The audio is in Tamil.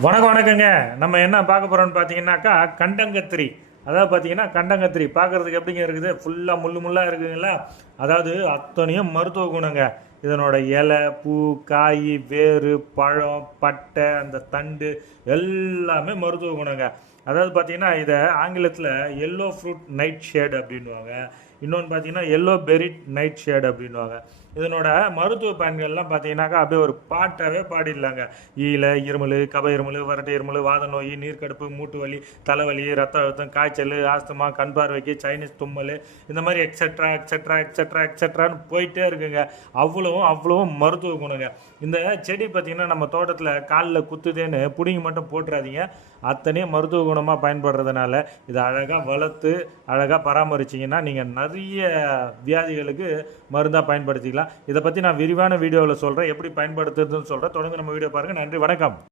வணக்கம் வணக்கங்க. நம்ம என்ன பார்க்க போகிறோம்னு பார்த்தீங்கன்னாக்கா கண்டங்கத்திரி. அதாவது பார்த்தீங்கன்னா கண்டங்கத்திரி. பார்க்குறதுக்கு எப்படிங்க இருக்குது? ஃபுல்லாக முள்ளு முள்ளாக இருக்குதுங்களா? அதாவது அத்தனையும் மருத்துவ குணங்க. இதனோட இலை பூ காய் வேறு பழம் பட்டை அந்த தண்டு எல்லாமே மருத்துவ குணங்க. அதாவது பார்த்தீங்கன்னா இதை ஆங்கிலத்தில் எல்லோ ஃப்ரூட் நைட் ஷேட் அப்படின்வாங்க இன்னொன்று பார்த்தீங்கன்னா எல்லோ பெரிட் நைட் ஷேட் அப்படின்வாங்க இதனோட மருத்துவ பயன்கள்லாம் பார்த்தீங்கன்னாக்கா அப்படியே ஒரு பாட்டாகவே பாடிடலாங்க. ஈழ இருமல் கப இருமல் வரட்டை இருமல் வாத நோய் நீர்க்கடுப்பு மூட்டு வலி தலைவலி ரத்த அழுத்தம் காய்ச்சல் ஆஸ்துமா கண் பார்வைக்கு சைனீஸ் தும்மல் இந்த மாதிரி எக்ஸட்ரா எக்ஸட்ரா எக்ஸட்ரா எக்ஸட்ரான்னு போயிட்டே இருக்குங்க. அவ்வளோ அவ்வளோவும் அவ்வளவும் மருத்துவ குணங்க. இந்த செடி பார்த்தீங்கன்னா நம்ம தோட்டத்தில் காலில் குத்துதேன்னு பிடிங்கி மட்டும் போட்டுறாதீங்க. அத்தனையும் மருத்துவ குணமாக பயன்படுறதுனால இதை அழகாக வளர்த்து அழகாக பராமரிச்சிங்கன்னா நீங்கள் நிறைய வியாதிகளுக்கு மருந்தாக பயன்படுத்திக்கலாம். இதை பற்றி நான் விரிவான வீடியோவில் சொல்கிறேன் எப்படி பயன்படுத்துறதுன்னு சொல்கிறேன் தொடர்ந்து நம்ம வீடியோ பாருங்கள் நன்றி வணக்கம்.